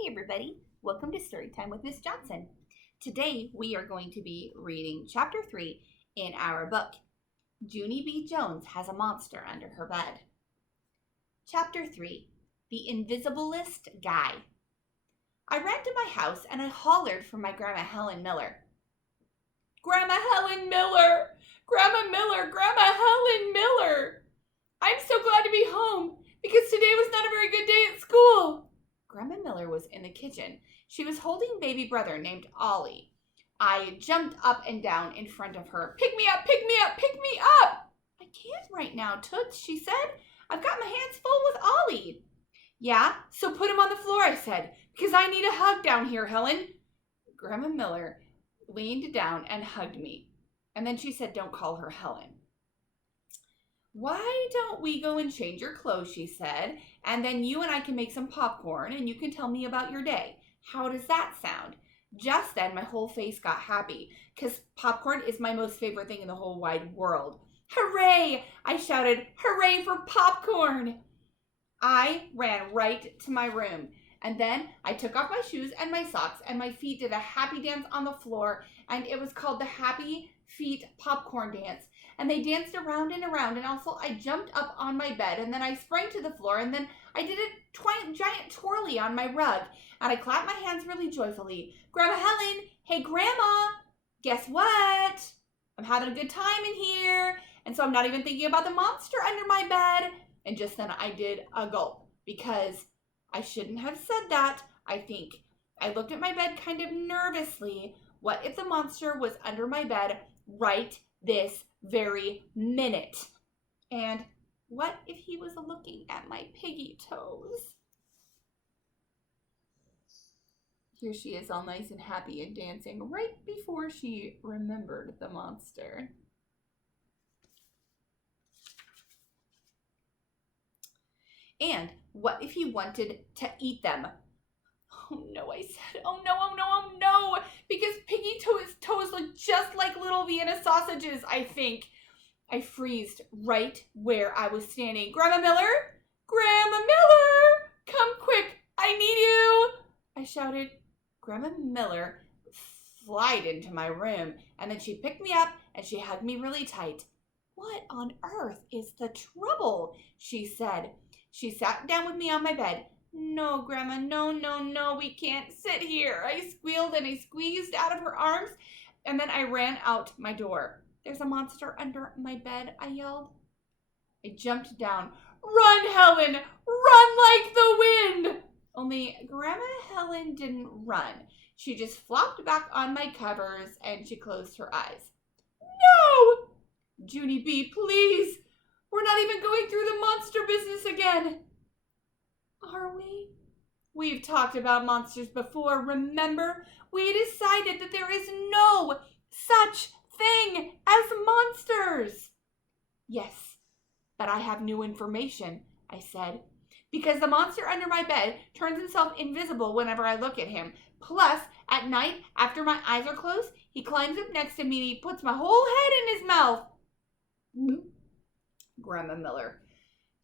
Hey everybody, welcome to Storytime with Miss Johnson. Today we are going to be reading Chapter 3 in our book, Junie B. Jones Has a Monster Under Her Bed. Chapter 3, The Invisiblest Guy. I ran to my house and I hollered for my Grandma Helen Miller. Grandma Helen Miller! Grandma Miller! Grandma Helen Miller! I'm so glad to be home because today was not a very good day at school. Grandma Miller was in the kitchen. She was holding baby brother named Ollie. I jumped up and down in front of her. Pick me up, pick me up, pick me up! I can't right now, Toots, she said. I've got my hands full with Ollie. Yeah, so put him on the floor, I said, because I need a hug down here, Helen. Grandma Miller leaned down and hugged me. And then she said, don't call her Helen. Why don't we go and change your clothes, she said, and then you and I can make some popcorn and you can tell me about your day. How does that sound? Just then, my whole face got happy because popcorn is my most favorite thing in the whole wide world. Hooray! I shouted, hooray for popcorn! I ran right to my room and then I took off my shoes and my socks and my feet did a happy dance on the floor and it was called the Happy Feet Popcorn Dance. And they danced around and around, and also I jumped up on my bed, and then I sprang to the floor, and then I did a giant twirly on my rug, and I clapped my hands really joyfully. Grandma Helen, hey Grandma, guess what? I'm having a good time in here, and so I'm not even thinking about the monster under my bed. And just then I did a gulp, because I shouldn't have said that, I think. I looked at my bed kind of nervously. What if the monster was under my bed right this very minute? And what if he was looking at my piggy toes? Here she is all nice and happy and dancing right before she remembered the monster. And what if he wanted to eat them? Oh no, I said, oh no, oh no, oh no, because piggy toes look just like little Vienna sausages, I think. I freezed right where I was standing. Grandma Miller? Grandma Miller! Come quick, I need you! I shouted. Grandma Miller flied into my room, and then she picked me up and she hugged me really tight. What on earth is the trouble? She said. She sat down with me on my bed. No, Grandma, no, we can't sit here. I squealed and I squeezed out of her arms, and then I ran out my door. There's a monster under my bed, I yelled. I jumped down. Run, Helen! Run like the wind! Only Grandma Helen didn't run. She just flopped back on my covers and she closed her eyes. No! Junie B, please! We're not even going through the monster business again. Are we? We've talked about monsters before, remember? We decided that there is no such thing as monsters. Yes, but I have new information, I said, because the monster under my bed turns himself invisible whenever I look at him. Plus, at night, after my eyes are closed, he climbs up next to me and he puts my whole head in his mouth. Grandma Miller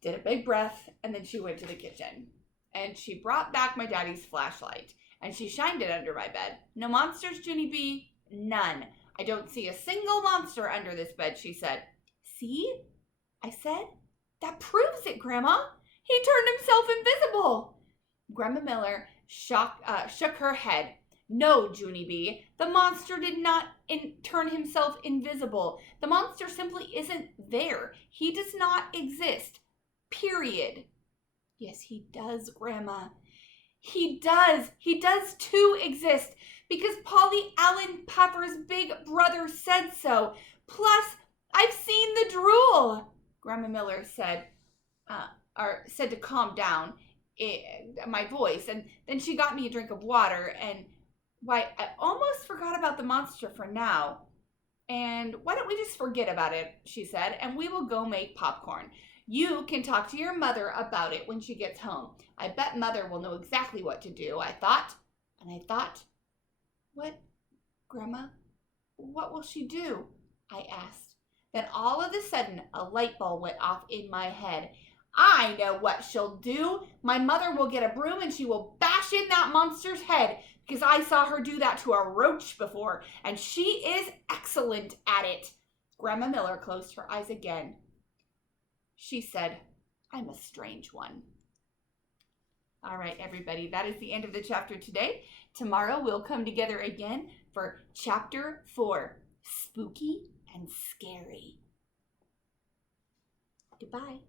did a big breath, and then she went to the kitchen. And she brought back my daddy's flashlight, and she shined it under my bed. No monsters, Junie B? None. I don't see a single monster under this bed, she said. See? I said. That proves it, Grandma. He turned himself invisible. Grandma Miller shook her head. No, Junie B, the monster did not turn himself invisible. The monster simply isn't there. He does not exist. Period. Yes, he does, Grandma. He does. He does too exist because Polly Allen Puffer's big brother said so. Plus, I've seen the drool. Grandma Miller said to calm down my voice, and then she got me a drink of water, and why, I almost forgot about the monster for now. And why don't we just forget about it, she said, and we will go make popcorn. You can talk to your mother about it when she gets home. I bet Mother will know exactly what to do, I thought. And I thought, what, Grandma? What will she do? I asked. Then all of a sudden, a light bulb went off in my head. I know what she'll do. My mother will get a broom and she will bash bash in that monster's head, because I saw her do that to a roach before, and she is excellent at it. Grandma Miller closed her eyes again. She said, I'm a strange one. All right, everybody, that is the end of the chapter today. Tomorrow we'll come together again for chapter 4, Spooky and Scary. Goodbye.